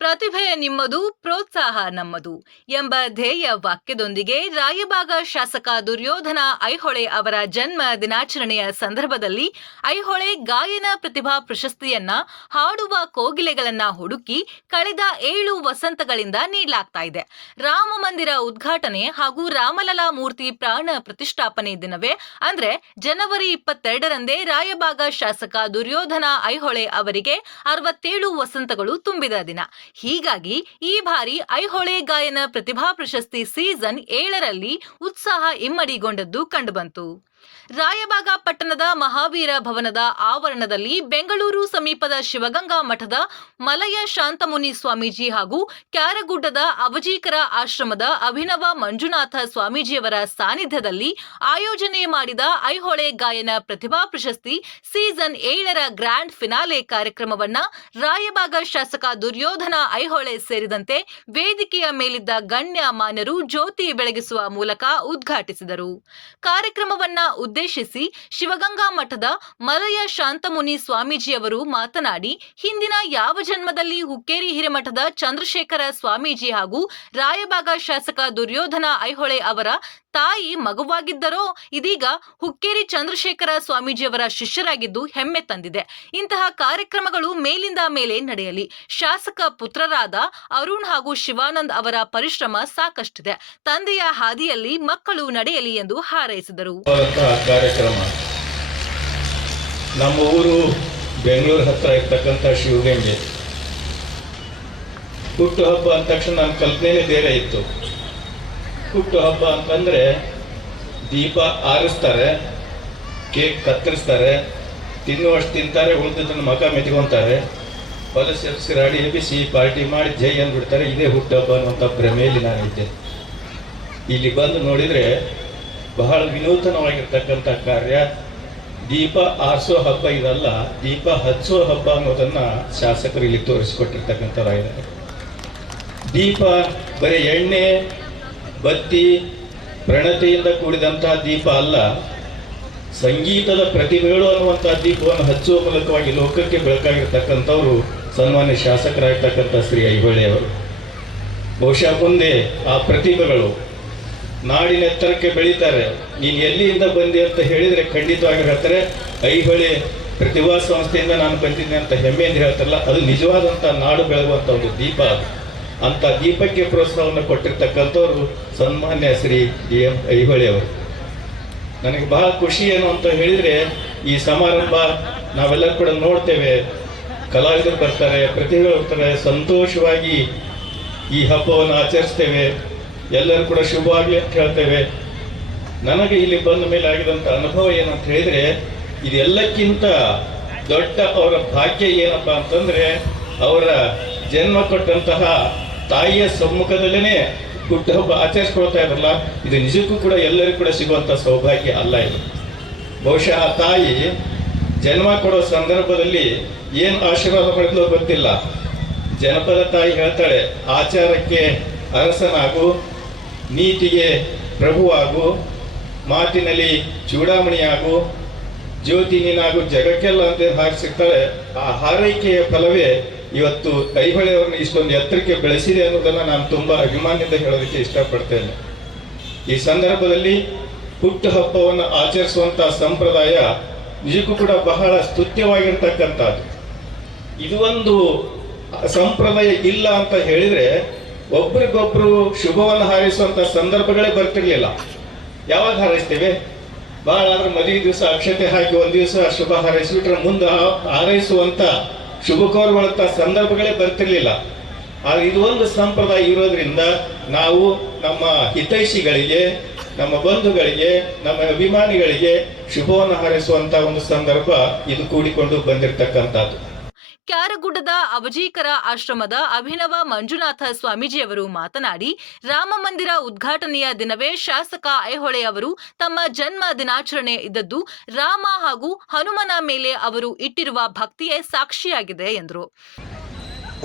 ಪ್ರತಿಭೆ ನಿಮ್ಮದು, ಪ್ರೋತ್ಸಾಹ ನಮ್ಮದು ಎಂಬ ಧ್ಯೇಯ ವಾಕ್ಯದೊಂದಿಗೆ ರಾಯಬಾಗ ಶಾಸಕ ದುರ್ಯೋಧನ ಐಹೊಳೆ ಅವರ ಜನ್ಮ ದಿನಾಚರಣೆಯ ಸಂದರ್ಭದಲ್ಲಿ ಐಹೊಳೆ ಗಾಯನ ಪ್ರತಿಭಾ ಪ್ರಶಸ್ತಿಯನ್ನ ಹಾಡುವ ಕೋಗಿಲೆಗಳನ್ನ ಹುಡುಕಿ ಕಳೆದ ಏಳು ವಸಂತಗಳಿಂದ ನೀಡಲಾಗ್ತಾ ಇದೆ. ರಾಮ ಮಂದಿರ ಉದ್ಘಾಟನೆ ಹಾಗೂ ರಾಮಲಲಾ ಮೂರ್ತಿ ಪ್ರಾಣ ಪ್ರತಿಷ್ಠಾಪನೆ ದಿನವೇ ಅಂದ್ರೆ ಜನವರಿ ಇಪ್ಪತ್ತೆರಡರಂದೇ ರಾಯಬಾಗ ಶಾಸಕ ದುರ್ಯೋಧನ ಐಹೊಳೆ ಅವರಿಗೆ ಅರವತ್ತೇಳು ವಸಂತಗಳು ತುಂಬಿದ ದಿನ. ಹೀಗಾಗಿ ಈ ಬಾರಿ ಐಹೊಳೆ ಗಾಯನ ಪ್ರತಿಭಾ ಪ್ರಶಸ್ತಿ ಸೀಸನ್ ಏಳರಲ್ಲಿ ಉತ್ಸಾಹ ಇಮ್ಮಡಿಗೊಂಡದ್ದು ಕಂಡುಬಂತು. ರಾಯಬಾಗ ಪಟ್ಟಣದ ಮಹಾವೀರ ಭವನದ ಆವರಣದಲ್ಲಿ ಬೆಂಗಳೂರು ಸಮೀಪದ ಶಿವಗಂಗಾ ಮಠದ ಮಲಯ ಶಾಂತಮುನಿ ಸ್ವಾಮೀಜಿ ಹಾಗೂ ಕ್ಯಾರಗುಡ್ಡದ ಅವಜೀಕರ ಆಶ್ರಮದ ಅಭಿನವ ಮಂಜುನಾಥ ಸ್ವಾಮೀಜಿಯವರ ಸಾನ್ನಿಧ್ಯದಲ್ಲಿ ಆಯೋಜನೆ ಮಾಡಿದ ಐಹೊಳೆ ಗಾಯನ ಪ್ರತಿಭಾ ಪ್ರಶಸ್ತಿ ಸೀಸನ್ ಏಳರ ಗ್ರ್ಯಾಂಡ್ ಫಿನಾಲೆ ಕಾರ್ಯಕ್ರಮವನ್ನ ರಾಯಬಾಗ ಶಾಸಕ ದುರ್ಯೋಧನ ಐಹೊಳೆ ಸೇರಿದಂತೆ ವೇದಿಕೆಯ ಮೇಲಿದ್ದ ಗಣ್ಯ ಮಾನ್ಯರು ಜ್ಯೋತಿ ಬೆಳಗಿಸುವ ಮೂಲಕ ಉದ್ಘಾಟಿಸಿದರು. ಕಾರ್ಯಕ್ರಮವನ್ನ ಉದ್ದೇಶಿಸಿ ಶಿವಗಂಗಾ ಮಠದ ಮಲಯ ಶಾಂತಮುನಿ ಸ್ವಾಮೀಜಿಯವರು ಮಾತನಾಡಿ, ಹಿಂದಿನ ಯಾವ ಜನ್ಮದಲ್ಲಿ ಹುಕ್ಕೇರಿ ಹಿರೇಮಠದ ಚಂದ್ರಶೇಖರ ಸ್ವಾಮೀಜಿ ಹಾಗೂ ರಾಯಬಾಗ ಶಾಸಕ ದುರ್ಯೋಧನ ಐಹೊಳೆ ಅವರ ತಾಯಿ ಮಗುವಾಗಿದ್ದರೋ, ಇದೀಗ ಹುಕ್ಕೇರಿ ಚಂದ್ರಶೇಖರ ಸ್ವಾಮೀಜಿಯವರ ಶಿಷ್ಯರಾಗಿದ್ದು ಹೆಮ್ಮೆ ತಂದಿದೆ. ಇಂತಹ ಕಾರ್ಯಕ್ರಮಗಳು ಮೇಲಿಂದ ಮೇಲೆ ನಡೆಯಲಿ. ಶಾಸಕ ಪುತ್ರರಾದ ಅರುಣ್ ಹಾಗೂ ಶಿವಾನಂದ್ ಅವರ ಪರಿಶ್ರಮ ಸಾಕಷ್ಟಿದೆ. ತಂದೆಯ ಹಾದಿಯಲ್ಲಿ ಮಕ್ಕಳು ನಡೆಯಲಿ ಎಂದು ಹಾರೈಸಿದರು. ಕಾರ್ಯಕ್ರಮ. ನಮ್ಮ ಊರು ಬೆಂಗಳೂರು ಹತ್ರ ಇರ್ತಕ್ಕಂಥ ಶಿವಗಂಗೆ. ಹುಟ್ಟು ಹಬ್ಬ ಅಂದ ತಕ್ಷಣ ನನ್ನ ಕಲ್ಪನೆನೇ ಬೇರೆ ಇತ್ತು. ಹುಟ್ಟು ಹಬ್ಬ ಅಂತಂದ್ರೆ ದೀಪ ಆರಿಸ್ತಾರೆ, ಕೇಕ್ ಕತ್ತರಿಸ್ತಾರೆ, ತಿನ್ನುವಷ್ಟು ತಿಂತಾರೆ ಉಳಿದದನ್ನು ಮಕ ಮೆತ್ಕೊಂತಾರೆ ಹೊಲಸು ಎಬ್ಸಿರಾಡಿ ಎಬ್ಬಿಸಿ ಪಾರ್ಟಿ ಮಾಡಿ ಜೈ ಅಂದ್ಬಿಡ್ತಾರೆ. ಇದೇ ಹುಟ್ಟುಹಬ್ಬ ಅನ್ನುವಂಥ ಭ್ರಮೆಯಲ್ಲಿ ನಾನಿದ್ದೆ. ಇಲ್ಲಿ ಬಂದು ನೋಡಿದ್ರೆ ಬಹಳ ವಿನೂತನವಾಗಿರ್ತಕ್ಕಂಥ ಕಾರ್ಯ ದೀಪ ಆರಿಸೋ ಹಬ್ಬ ಇದಲ್ಲ, ದೀಪ ಹಚ್ಚೋ ಹಬ್ಬ ಅನ್ನೋದನ್ನು ಶಾಸಕರು ಇಲ್ಲಿ ತೋರಿಸಿಕೊಟ್ಟಿರ್ತಕ್ಕಂಥವ್ರಾಗಿದ್ದಾರೆ ದೀಪ ಬರೀ ಎಣ್ಣೆ, ಬತ್ತಿ, ಪ್ರಣತೆಯಿಂದ ಕೂಡಿದಂತಹ ದೀಪ ಅಲ್ಲ, ಸಂಗೀತದ ಪ್ರತಿಭೆಗಳು ಅನ್ನುವಂತಹ ದೀಪವನ್ನು ಹಚ್ಚುವ ಮೂಲಕವಾಗಿ ಲೋಕಕ್ಕೆ ಬೆಳಕಾಗಿರ್ತಕ್ಕಂಥವರು ಸನ್ಮಾನ್ಯ ಶಾಸಕರಾಗಿರ್ತಕ್ಕಂಥ ಶ್ರೀ ಐಹೊಳೆಯವರು ಬಹುಶಃ ಮುಂದೆ ಆ ಪ್ರತಿಭೆಗಳು ನಾಡಿನ ಎತ್ತರಕ್ಕೆ ಬೆಳೀತಾರೆ. ನೀನು ಎಲ್ಲಿಯಿಂದ ಬಂದಿ ಅಂತ ಹೇಳಿದರೆ ಖಂಡಿತವಾಗಿ ಹೇಳ್ತಾರೆ ಐಹೊಳೆ ಪ್ರತಿಭಾ ಸಂಸ್ಥೆಯಿಂದ ನಾನು ಬಂದಿದ್ದೆ ಅಂತ ಹೆಮ್ಮೆಯಿಂದ ಹೇಳ್ತಾರಲ್ಲ, ಅದು ನಿಜವಾದಂಥ ನಾಡು ಬೆಳಗುವಂಥ ಒಂದು ದೀಪ ಅದು. ಅಂತ ದೀಪಕ್ಕೆ ಪ್ರೋತ್ಸಾಹವನ್ನು ಕೊಟ್ಟಿರ್ತಕ್ಕಂಥವ್ರು ಸನ್ಮಾನ್ಯ ಶ್ರೀ ಡಿ ಎಂ ಐಹೊಳೆ ಅವರು. ನನಗೆ ಬಹಳ ಖುಷಿ ಏನು ಅಂತ ಹೇಳಿದರೆ, ಈ ಸಮಾರಂಭ ನಾವೆಲ್ಲರೂ ಕೂಡ ನೋಡ್ತೇವೆ. ಕಲಾವಿದರು ಬರ್ತಾರೆ ಪ್ರತಿಭೆ ಬರ್ತಾರೆ, ಸಂತೋಷವಾಗಿ ಈ ಹಬ್ಬವನ್ನು ಆಚರಿಸ್ತೇವೆ. ಎಲ್ಲರೂ ಕೂಡ ಶುಭವಾಗಿ ಅಂತ ಹೇಳ್ತೇವೆ ನನಗೆ ಇಲ್ಲಿ ಬಂದ ಮೇಲೆ ಆಗಿದಂಥ ಅನುಭವ ಏನಂತ ಹೇಳಿದ್ರೆ, ಇದೆಲ್ಲಕ್ಕಿಂತ ದೊಡ್ಡ ಅವರ ಭಾಗ್ಯ ಏನಪ್ಪ ಅಂತಂದ್ರೆ, ಅವರ ಜನ್ಮ ಕೊಟ್ಟಂತಹ ತಾಯಿಯ ಸಮ್ಮುಖದಲ್ಲೇ ಹುಟ್ಟುಹಬ್ಬ ಆಚರಿಸ್ಕೊಳ್ತಾ ಇದ್ರಲ್ಲ ಇದು ನಿಜಕ್ಕೂ ಕೂಡ ಎಲ್ಲರಿಗೂ ಕೂಡ ಸಿಗುವಂಥ ಸೌಭಾಗ್ಯ ಅಲ್ಲ ಇದು. ಬಹುಶಃ ಆ ತಾಯಿ ಜನ್ಮ ಕೊಡೋ ಸಂದರ್ಭದಲ್ಲಿ ಏನು ಆಶೀರ್ವಾದ ಪಡೆದಲೋ ಗೊತ್ತಿಲ್ಲ. ಜನಪದ ತಾಯಿ ಹೇಳ್ತಾಳೆ, ಆಚಾರಕ್ಕೆ ಅರಸನಾಗು ನೀತಿಗೆ ಪ್ರಭುವಾಗು, ಮಾತಿನಲ್ಲಿ ಚೂಡಾಮಣಿಯಾಗು ಜ್ಯೋತಿ ನೀನಾಗು ಜಗಕ್ಕೆಲ್ಲ ಅಂತ ಹಾರಿಸಿರ್ತಾಳೆ ಆ ಹಾರೈಕೆಯ ಫಲವೇ ಇವತ್ತು ಕೈಹೊಳೆಯವರನ್ನ ಇಷ್ಟೊಂದು ಎತ್ತರಕ್ಕೆ ಬೆಳೆಸಿದೆ ಅನ್ನೋದನ್ನ ನಾನು ತುಂಬಾ ಅಭಿಮಾನದಿಂದ ಹೇಳೋದಕ್ಕೆ ಇಷ್ಟಪಡ್ತೇನೆ. ಈ ಸಂದರ್ಭದಲ್ಲಿ ಹುಟ್ಟು ಹಬ್ಬವನ್ನು ಆಚರಿಸುವಂತ ಸಂಪ್ರದಾಯ ನಿಜಕ್ಕೂ ಕೂಡ ಬಹಳ ಸ್ತುತ್ಯವಾಗಿರ್ತಕ್ಕಂಥದ್ದು. ಇದು ಒಂದು ಸಂಪ್ರದಾಯ ಇಲ್ಲ ಅಂತ ಹೇಳಿದ್ರೆ ಒಬ್ರಿಗೊಬ್ರು ಶುಭವನ್ನು ಹಾರೈಸುವಂತ ಸಂದರ್ಭಗಳೇ ಬರ್ತಿರ್ಲಿಲ್ಲ. ಯಾವಾಗ ಹಾರೈಸ್ತೇವೆ? ಬಹಳ ಆದ್ರೆ ಮದುವೆ ದಿವಸ ಅಕ್ಷತೆ ಹಾಕಿ ಒಂದ್ ದಿವಸ ಶುಭ ಹಾರೈಸ್ಬಿಟ್ರೆ ಮುಂದೆ ಹಾರೈಸುವಂತ ಶುಭ ಕೋರುವಂತ ಸಂದರ್ಭಗಳೇ ಬರ್ತಿರ್ಲಿಲ್ಲ. ಆದ್ರೆ ಇದು ಒಂದು ಸಂಪ್ರದಾಯ ಇರೋದ್ರಿಂದ ನಾವು ನಮ್ಮ ಹಿತೈಷಿಗಳಿಗೆ, ನಮ್ಮ ಬಂಧುಗಳಿಗೆ, ನಮ್ಮ ಅಭಿಮಾನಿಗಳಿಗೆ ಶುಭವನ್ನು ಹಾರೈಸುವಂತ ಒಂದು ಸಂದರ್ಭ ಇದು ಕೂಡಿಕೊಂಡು ಬಂದಿರತಕ್ಕಂಥದ್ದು. ಕ್ಯಾರಗುಡ್ಡದ ಅವಜೀಕರ ಆಶ್ರಮದ ಅಭಿನವ ಮಂಜುನಾಥ ಸ್ವಾಮೀಜಿಯವರು ಮಾತನಾಡಿ, ರಾಮ ಮಂದಿರ ಉದ್ಘಾಟನೆಯ ದಿನವೇ ಶಾಸಕ ಐಹೊಳೆ ಅವರು ತಮ್ಮ ಜನ್ಮ ದಿನಾಚರಣೆ ಇದ್ದದ್ದು ರಾಮ ಹಾಗೂ ಹನುಮನ ಮೇಲೆ ಅವರು ಇಟ್ಟಿರುವ ಭಕ್ತಿಯೇ ಸಾಕ್ಷಿಯಾಗಿದೆ ಎಂದರು.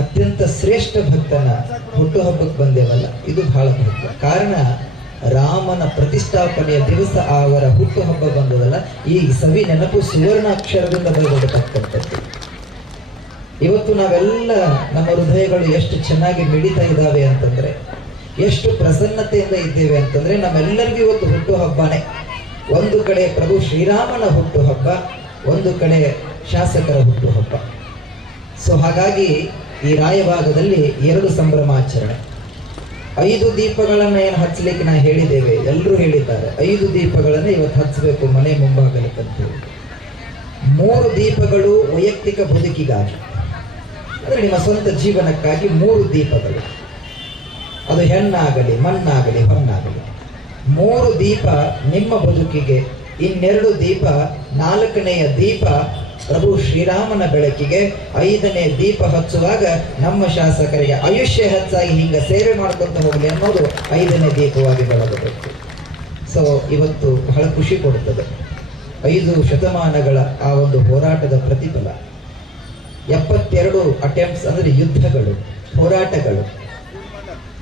ಅತ್ಯಂತ ಶ್ರೇಷ್ಠ ಭಕ್ತನ ಹುಟ್ಟುಹಬ್ಬಕ್ಕೆ ಬಂದೇವಲ್ಲ, ಇದು ಬಹಳ ಭಕ್ತ ಕಾರಣ, ರಾಮನ ಪ್ರತಿಷ್ಠಾಪನೆಯ ದಿವಸ ಅವರ ಹುಟ್ಟುಹಬ್ಬ ಬಂದದಲ್ಲ, ಈ ಸವಿ ನೆನಪು ಸುವರ್ಣಾಕ್ಷರದಿಂದ ಬರೆದಿರತಕ್ಕಂಥದ್ದು ಇವತ್ತು ನಾವೆಲ್ಲ ನಮ್ಮ ಹೃದಯಗಳು ಎಷ್ಟು ಚೆನ್ನಾಗಿ ಮಿಡಿತಾ ಇದ್ದಾವೆ ಅಂತಂದ್ರೆ, ಎಷ್ಟು ಪ್ರಸನ್ನತೆಯಿಂದ ಇದ್ದೇವೆ ಅಂತಂದ್ರೆ, ನಮ್ಮೆಲ್ಲರಿಗೂ ಇವತ್ತು ಹುಟ್ಟು ಹಬ್ಬನೇ. ಒಂದು ಕಡೆ ಪ್ರಭು ಶ್ರೀರಾಮನ ಹುಟ್ಟು ಹಬ್ಬ, ಒಂದು ಕಡೆ ಶಾಸಕರ ಹುಟ್ಟು ಹಬ್ಬ. ಸೊ ಹಾಗಾಗಿ ಈ ರಾಯಭಾಗದಲ್ಲಿ ಎರಡು ಸಂಭ್ರಮಾಚರಣೆ. ಐದು ದೀಪಗಳನ್ನು ಏನು ಹಚ್ಚಲಿಕ್ಕೆ ನಾ ಹೇಳಿದ್ದೇವೆ? ಎಲ್ಲರೂ ಹೇಳಿದ್ದಾರೆ. ಐದು ದೀಪಗಳನ್ನು ಇವತ್ತು ಹಚ್ಚಬೇಕು ಮನೆ ಮುಂಭಾಗಲಕ್ಕೆ ಅಂತ ಮೂರು ದೀಪಗಳು ವೈಯಕ್ತಿಕ ಬದುಕಿಗಾಗಿ. ಅಂದ್ರೆ ನಿಮ್ಮ ಸ್ವಂತ ಜೀವನಕ್ಕಾಗಿ ಮೂರು ದೀಪಗಳು. ಅದು ಹೆಣ್ಣಾಗಲಿ, ಮಣ್ಣಾಗಲಿ ಹೊಣ್ಣಾಗಲಿ ಮೂರು ದೀಪ ನಿಮ್ಮ ಬದುಕಿಗೆ, ಇನ್ನೆರಡು ದೀಪ, ನಾಲ್ಕನೆಯ ದೀಪ ಪ್ರಭು ಶ್ರೀರಾಮನ ಬೆಳಕಿಗೆ, ಐದನೇ ದೀಪ ಹಚ್ಚುವಾಗ ನಮ್ಮ ಶಾಸಕರಿಗೆ ಆಯುಷ್ಯ ಹೆಚ್ಚಾಗಿ ಹಿಂಗ ಸೇವೆ ಮಾಡ್ಕೊತ ಹೋಗಲಿ ಅನ್ನೋದು ಐದನೇ ದೀಪವಾಗಿ ಬೆಳಗಬೇಕು. ಸೊ ಇವತ್ತು ಬಹಳ ಖುಷಿ ಕೊಡುತ್ತದೆ ಐದು ಶತಮಾನಗಳ ಆ ಒಂದು ಹೋರಾಟದ ಪ್ರತಿಫಲ. ಎಪ್ಪತ್ತೆರಡು ಅಟೆಂಪ್ಟ್ಸ್ ಅಂದರೆ ಯುದ್ಧಗಳು, ಹೋರಾಟಗಳು.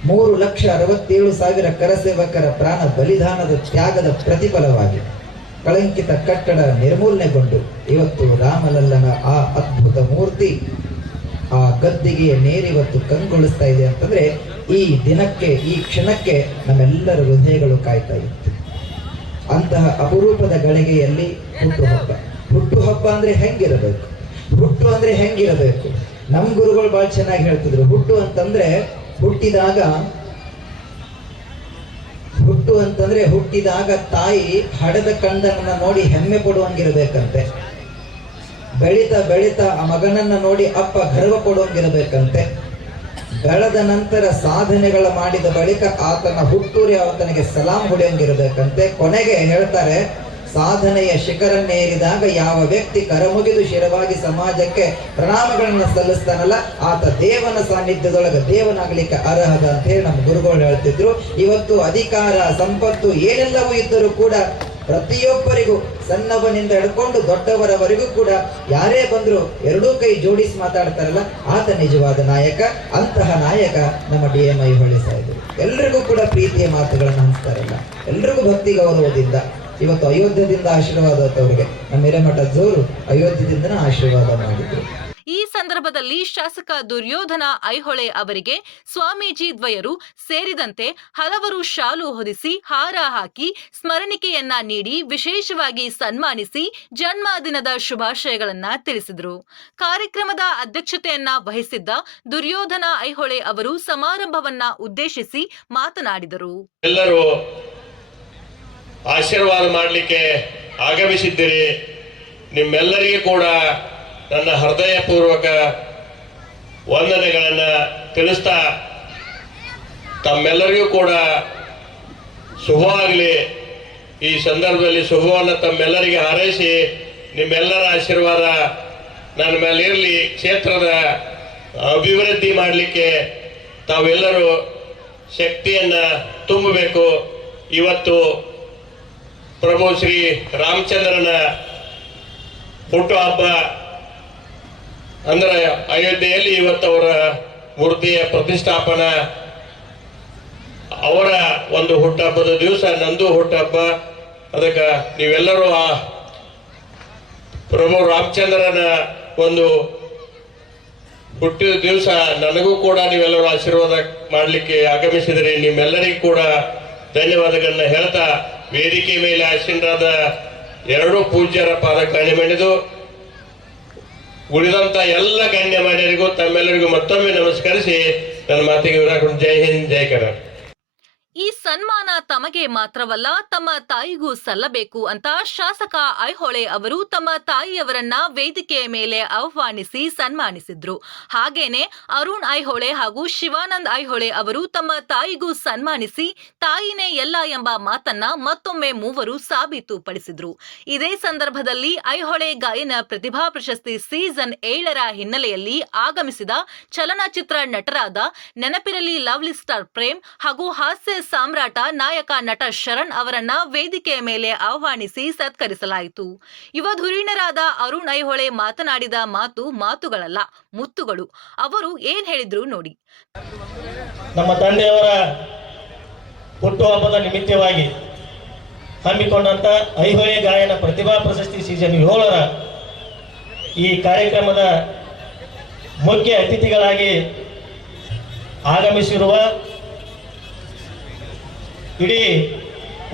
ಮೂರು ಲಕ್ಷ ಅರವತ್ತೇಳು ಸಾವಿರ ಕರಸೇವಕರ ಪ್ರಾಣ ಬಲಿದಾನದ ತ್ಯಾಗದ ಪ್ರತಿಫಲವಾಗಿ ಕಳಂಕಿತ ಕಟ್ಟಡ ನಿರ್ಮೂಲನೆಗೊಂಡು ಇವತ್ತು ರಾಮಲಲ್ಲನ ಆ ಅದ್ಭುತ ಮೂರ್ತಿ ಆ ಗದ್ದಿಗೆಯ ನೇರಿವತ್ತು ಕಂಗೊಳಿಸ್ತಾ ಇದೆ ಅಂತಂದ್ರೆ ಈ ದಿನಕ್ಕೆ, ಈ ಕ್ಷಣಕ್ಕೆ ನಮ್ಮೆಲ್ಲರ ಹೃದಯಗಳು ಕಾಯ್ತಾ ಇತ್ತು. ಅಂತಹ ಅಪರೂಪದ ಗಳಿಗೆಯಲ್ಲಿ ಹುಟ್ಟುಹಬ್ಬ ಹುಟ್ಟುಹಬ್ಬ ಅಂದ್ರೆ ಹೆಂಗಿರಬೇಕು? ಹುಟ್ಟು ಅಂದ್ರೆ ಹೆಂಗಿರಬೇಕು? ನಮ್ ಗುರುಗಳು ಬಹಳ ಚೆನ್ನಾಗಿ ಹೇಳ್ತಿದ್ರು. ಹುಟ್ಟು ಅಂತಂದ್ರೆ ಹುಟ್ಟಿದಾಗ, ಹುಟ್ಟು ಅಂತಂದ್ರೆ ಹುಟ್ಟಿದಾಗ ತಾಯಿ ಹಡದ ಕಂದನನ್ನ ನೋಡಿ ಹೆಮ್ಮೆ ಪಡುವಂಗಿರಬೇಕಂತೆ. ಬೆಳಿತಾ ಬೆಳಿತಾ ಆ ಮಗನನ್ನ ನೋಡಿ ಅಪ್ಪ ಗರ್ವ ಪಡುವಂಗಿರಬೇಕಂತೆ. ಬೆಳೆದ ನಂತರ ಸಾಧನೆಗಳ ಮಾಡಿದ ಬಳಿಕ ಆತನ ಹುಟ್ಟೂರಿ ಆತನಿಗೆ ಸಲಾಂ ಹೊಡೆಯಂಗಿರಬೇಕಂತೆ. ಕೊನೆಗೆ ಹೇಳ್ತಾರೆ ಸಾಧನೆಯ ಶಿಖರನ್ನೇರಿದಾಗ ಯಾವ ವ್ಯಕ್ತಿ ಕರಮುಗಿದು ಶಿರವಾಗಿ ಸಮಾಜಕ್ಕೆ ಪ್ರಣಾಮಗಳನ್ನು ಸಲ್ಲಿಸ್ತಾನಲ್ಲ, ಆತ ದೇವನ ಸಾನ್ನಿಧ್ಯದೊಳಗೆ ದೇವನಾಗಲಿಕ್ಕೆ ಅರ್ಹದ ಅಂತ ಹೇಳಿ ನಮ್ಮ ಗುರುಗಳು ಹೇಳ್ತಿದ್ರು. ಇವತ್ತು ಅಧಿಕಾರ, ಸಂಪತ್ತು ಏನೆಲ್ಲವೂ ಇದ್ದರೂ ಕೂಡ ಪ್ರತಿಯೊಬ್ಬರಿಗೂ ಸಣ್ಣವನಿಂದ ಹಿಡ್ಕೊಂಡು ದೊಡ್ಡವರವರೆಗೂ ಕೂಡ ಯಾರೇ ಬಂದರೂ ಎರಡೂ ಕೈ ಜೋಡಿಸಿ ಮಾತಾಡ್ತಾರಲ್ಲ, ಆತ ನಿಜವಾದ ನಾಯಕ. ಅಂತಹ ನಾಯಕ ನಮ್ಮ ಡಿ ಎಂ ಐ ಹೊಳೆ ಸಾಹೇಬರು. ಎಲ್ರಿಗೂ ಕೂಡ ಪ್ರೀತಿಯ ಮಾತುಗಳನ್ನು ಹಂಚ್ತಾರಲ್ಲ. ಎಲ್ರಿಗೂ ಭಕ್ತಿ ಗೌರವದಿಂದ ಇವತ್ತು ಅಯೋಧ್ಯದಿಂದ ಆಶೀರ್ವಾದ ಅವರಿಗೆ ನಮ್ಮ ಹಿರೇಮಠ ಜೋರು ಅಯೋಧ್ಯದಿಂದನೇ ಆಶೀರ್ವಾದ ಮಾಡಿದ್ರು ಈ ಸಂದರ್ಭದಲ್ಲಿ ಶಾಸಕ ದುರ್ಯೋಧನ ಐಹೊಳೆ ಅವರಿಗೆ ಸ್ವಾಮೀಜಿ ದ್ವಯರು ಸೇರಿದಂತೆ ಹಲವರು ಶಾಲು ಹೊದಿಸಿ ಹಾರ ಹಾಕಿ ಸ್ಮರಣಿಕೆಯನ್ನ ನೀಡಿ ವಿಶೇಷವಾಗಿ ಸನ್ಮಾನಿಸಿ ಜನ್ಮದಿನದ ಶುಭಾಶಯಗಳನ್ನ ತಿಳಿಸಿದರು. ಕಾರ್ಯಕ್ರಮದ ಅಧ್ಯಕ್ಷತೆಯನ್ನ ವಹಿಸಿದ್ದ ದುರ್ಯೋಧನ ಐಹೊಳೆ ಅವರು ಸಮಾರಂಭವನ್ನ ಉದ್ದೇಶಿಸಿ ಮಾತನಾಡಿದರು. ಎಲ್ಲರೂ ಆಶೀರ್ವಾದ ಮಾಡಲಿಕ್ಕೆ ಆಗಮಿಸಿದ್ದೀರಿ. ನಿಮ್ಮೆಲ್ಲರಿಗೂ ಕೂಡ ನನ್ನ ಹೃದಯಪೂರ್ವಕ ವಂದನೆಗಳನ್ನು ತಿಳಿಸ್ತಾ ತಮ್ಮೆಲ್ಲರಿಗೂ ಕೂಡ ಶುಭವಾಗಲಿ. ಈ ಸಂದರ್ಭದಲ್ಲಿ ಶುಭವನ್ನು ತಮ್ಮೆಲ್ಲರಿಗೆ ಹಾರೈಸಿ ನಿಮ್ಮೆಲ್ಲರ ಆಶೀರ್ವಾದ ನನ್ನ ಮೇಲೆ ಇರಲಿ ಕ್ಷೇತ್ರದ ಅಭಿವೃದ್ಧಿ ಮಾಡಲಿಕ್ಕೆ ತಾವೆಲ್ಲರೂ ಶಕ್ತಿಯನ್ನು ತುಂಬಬೇಕು. ಇವತ್ತು ಪ್ರಭು ಶ್ರೀ ರಾಮಚಂದ್ರನ ಹುಟ್ಟು ಹಬ್ಬ. ಅಂದರೆ ಅಯೋಧ್ಯೆಯಲ್ಲಿ ಇವತ್ತು ಅವರ ಮೂರ್ತಿಯ ಪ್ರತಿಷ್ಠಾಪನಾ. ಅವರ ಒಂದು ಹುಟ್ಟಹಬ್ಬದ ದಿವಸ, ನಂದು ಹುಟ್ಟಹಬ್ಬ ಅದಕ್ಕೆ ನೀವೆಲ್ಲರೂ ಆ ಪ್ರಭು ರಾಮಚಂದ್ರನ ಒಂದು ಹುಟ್ಟಿದ ದಿವಸ ನನಗೂ ಕೂಡ ನೀವೆಲ್ಲರೂ ಆಶೀರ್ವಾದ ಮಾಡಲಿಕ್ಕೆ ಆಗಮಿಸಿದರೆ. ನಿಮ್ಮೆಲ್ಲರಿಗೂ ಕೂಡ ಧನ್ಯವಾದಗಳನ್ನ ಹೇಳ್ತಾ ವೇದಿಕೆ ಮೇಲೆ ಆಶೀನರಾದ ಎರಡು ಪೂಜ್ಯರ ಪಾದ ಮೆಣಿದು ಉಳಿದಂತ ಎಲ್ಲ ಗಣ್ಯಮಾನ್ಯರಿಗೂ ತಮ್ಮೆಲ್ಲರಿಗೂ ಮತ್ತೊಮ್ಮೆ ನಮಸ್ಕರಿಸಿ ನನ್ನ ಮಾತಿಗೆ ವಿರಾಕೊಂಡು ಜೈ ಹಿಂದ್, ಜೈ ಕನ್ನಡ ಈ ಸನ್ಮಾನ ತಮಗೆ ಮಾತ್ರವಲ್ಲ, ತಮ್ಮ ತಾಯಿಗೂ ಸಲ್ಲಬೇಕು ಅಂತ ಶಾಸಕ ಐಹೊಳೆ ಅವರು ತಮ್ಮ ತಾಯಿಯವರನ್ನ ವೇದಿಕೆಯ ಮೇಲೆ ಆಹ್ವಾನಿಸಿ ಸನ್ಮಾನಿಸಿದ್ರು. ಹಾಗೇನೆ ಅರುಣ್ ಐಹೊಳೆ ಹಾಗೂ ಶಿವಾನಂದ್ ಐಹೊಳೆ ಅವರು ತಮ್ಮ ತಾಯಿಗೂ ಸನ್ಮಾನಿಸಿ ತಾಯಿನೇ ಎಲ್ಲ ಎಂಬ ಮಾತನ್ನ ಮತ್ತೊಮ್ಮೆ ಮೂವರು ಸಾಬೀತುಪಡಿಸಿದ್ರು. ಇದೇ ಸಂದರ್ಭದಲ್ಲಿ ಐಹೊಳೆ ಗಾಯನ ಪ್ರತಿಭಾ ಪ್ರಶಸ್ತಿ ಸೀಸನ್ ಏಳರ ಹಿನ್ನೆಲೆಯಲ್ಲಿ ಆಗಮಿಸಿದ ಚಲನಚಿತ್ರ ನಟರಾದ ನೆನಪಿರಲಿ ಲವ್ಲಿ ಸ್ಟಾರ್ ಪ್ರೇಮ್ ಹಾಗೂ ಹಾಸ್ಯ ಸಾಮ್ರಾಟ ನಾಯಕ ನಟ ಶರಣ್ ಅವರನ್ನ ವೇದಿಕೆಯ ಮೇಲೆ ಆಹ್ವಾನಿಸಿ ಸತ್ಕರಿಸಲಾಯಿತು. ಯುವ ಧುರೀಣರಾದ ಅರುಣ್ ಐಹೊಳೆ ಮಾತನಾಡಿದ ಮಾತು ಮಾತುಗಳಲ್ಲ, ಮುತ್ತುಗಳು. ಅವರು ಏನ್ ಹೇಳಿದ್ರು ನೋಡಿ. ನಮ್ಮ ತಂದೆಯವರ ಹುಟ್ಟುಹಬ್ಬದ ನಿಮಿತ್ತವಾಗಿ ಹಮ್ಮಿಕೊಂಡಂತ ಐಹೊಳೆ ಗಾಯನ ಪ್ರತಿಭಾ ಪ್ರಶಸ್ತಿ ಸೀಸನ್ ಏಳರ ಈ ಕಾರ್ಯಕ್ರಮದ ಮುಖ್ಯ ಅತಿಥಿಗಳಾಗಿ ಆಗಮಿಸಿರುವ ಇಡೀ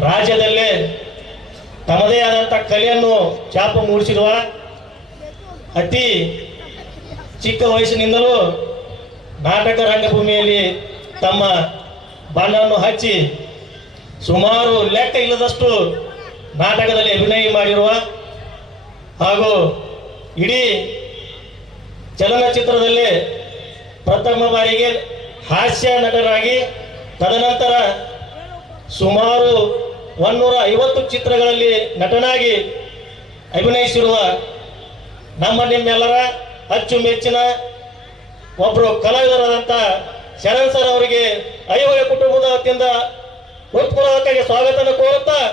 ರಾಜ್ಯದಲ್ಲೇ ತಮ್ಮದೇ ಆದಂಥ ಕಲೆಯನ್ನು ಚಾಪು ಮೂಡಿಸಿರುವ ಅತಿ ಚಿಕ್ಕ ವಯಸ್ಸಿನಿಂದಲೂ ನಾಟಕ ರಂಗಭೂಮಿಯಲ್ಲಿ ತಮ್ಮ ಬಾಣವನ್ನು ಹಚ್ಚಿ ಸುಮಾರು ಲೆಕ್ಕ ಇಲ್ಲದಷ್ಟು ನಾಟಕದಲ್ಲಿ ಅಭಿನಯ ಮಾಡಿರುವ ಹಾಗೂ ಇಡೀ ಚಲನಚಿತ್ರದಲ್ಲಿ ಪ್ರಥಮ ಬಾರಿಗೆ ಹಾಸ್ಯ ನಟರಾಗಿ ತದನಂತರ ಸುಮಾರು ಒಂದೂರ ಐವತ್ತು ಚಿತ್ರಗಳಲ್ಲಿ ನಟನಾಗಿ ಅಭಿನಯಿಸಿರುವ ನಮ್ಮ ನಿಮ್ಮೆಲ್ಲರ ಅಚ್ಚುಮೆಚ್ಚಿನ ಒಬ್ಬರು ಕಲಾವಿದರಾದಂಥ ಶರಣ್ ಸರ್ ಅವರಿಗೆ ಐವರ ಕುಟುಂಬದ ವತಿಯಿಂದ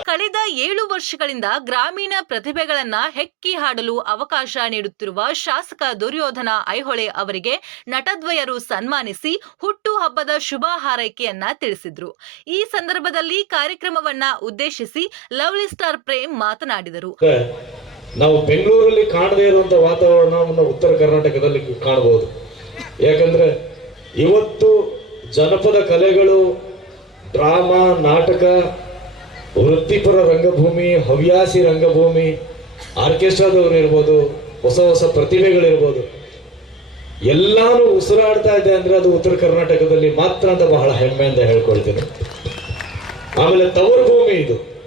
ಕಳೆದ ಏಳು ವರ್ಷಗಳಿಂದ ಗ್ರಾಮೀಣ ಪ್ರತಿಭೆಗಳನ್ನ ಹೆಕ್ಕಿ ಹಾಡಲು ಅವಕಾಶ ನೀಡುತ್ತಿರುವ ಶಾಸಕ ದುರ್ಯೋಧನ ಐಹೊಳೆ ಅವರಿಗೆ ನಟದ್ವಯರು ಸನ್ಮಾನಿಸಿ ಹುಟ್ಟು ಹಬ್ಬದ ಶುಭ ಹಾರೈಕೆಯನ್ನ ತಿಳಿಸಿದ್ರು. ಈ ಸಂದರ್ಭದಲ್ಲಿ ಕಾರ್ಯಕ್ರಮವನ್ನ ಉದ್ದೇಶಿಸಿ ಲವ್ಲಿ ಸ್ಟಾರ್ ಪ್ರೇಮ್ ಮಾತನಾಡಿದರು. ನಾವು ಬೆಂಗಳೂರಲ್ಲಿ ಕಾಣದೇ ಇರುವಂತ ವಾತಾವರಣವನ್ನು ಉತ್ತರ ಕರ್ನಾಟಕದಲ್ಲಿ ಕಾಣಬಹುದು. ಯಾಕಂದ್ರೆ ಇವತ್ತು ಜನಪದ ಕಲೆಗಳು ಡ್ರಾಮಾ, ನಾಟಕ, ವೃತ್ತಿಪರ ರಂಗಭೂಮಿ, ಹವ್ಯಾಸಿ ರಂಗಭೂಮಿ, ಆರ್ಕೆಸ್ಟ್ರಾದವರು ಇರ್ಬೋದು, ಹೊಸ ಹೊಸ ಪ್ರತಿಭೆಗಳಿರ್ಬೋದು. ಎಲ್ಲಾನು ಉಸಿರಾಡ್ತಾ ಇದೆ ಅಂದ್ರೆ ಅದು ಉತ್ತರ ಕರ್ನಾಟಕದಲ್ಲಿ ಮಾತ್ರ ಅಂತ ಬಹಳ ಹೆಮ್ಮೆಯಿಂದ ಹೇಳ್ಕೊಳ್ತೀನಿ. ಆಮೇಲೆ ತವರು ಭೂಮಿ ಇದು.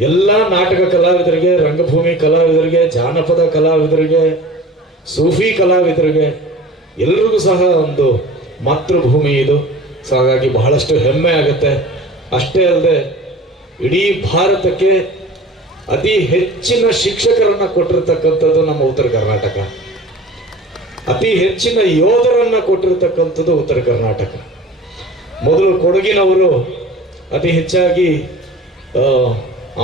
ಎಲ್ಲ ನಾಟಕ ಕಲಾವಿದರಿಗೆ, ರಂಗಭೂಮಿ ಕಲಾವಿದರಿಗೆ, ಜಾನಪದ ಕಲಾವಿದರಿಗೆ, ಸೂಫಿ ಕಲಾವಿದರಿಗೆ, ಎಲ್ರಿಗೂ ಸಹ ಒಂದು ಮಾತೃಭೂಮಿ ಇದು. ಸೊ ಹಾಗಾಗಿ ಬಹಳಷ್ಟು ಹೆಮ್ಮೆ ಆಗುತ್ತೆ. ಅಷ್ಟೇ ಅಲ್ಲದೆ, ಇಡೀ ಭಾರತಕ್ಕೆ ಅತಿ ಹೆಚ್ಚಿನ ಶಿಕ್ಷಕರನ್ನ ಕೊಟ್ಟಿರ್ತಕ್ಕಂಥದ್ದು ನಮ್ಮ ಉತ್ತರ ಕರ್ನಾಟಕ. ಅತಿ ಹೆಚ್ಚಿನ ಯೋಧರನ್ನ ಕೊಟ್ಟಿರ್ತಕ್ಕಂಥದ್ದು ಉತ್ತರ ಕರ್ನಾಟಕ. ಮೊದಲು ಕೊಡಗಿನವರು ಅತಿ ಹೆಚ್ಚಾಗಿ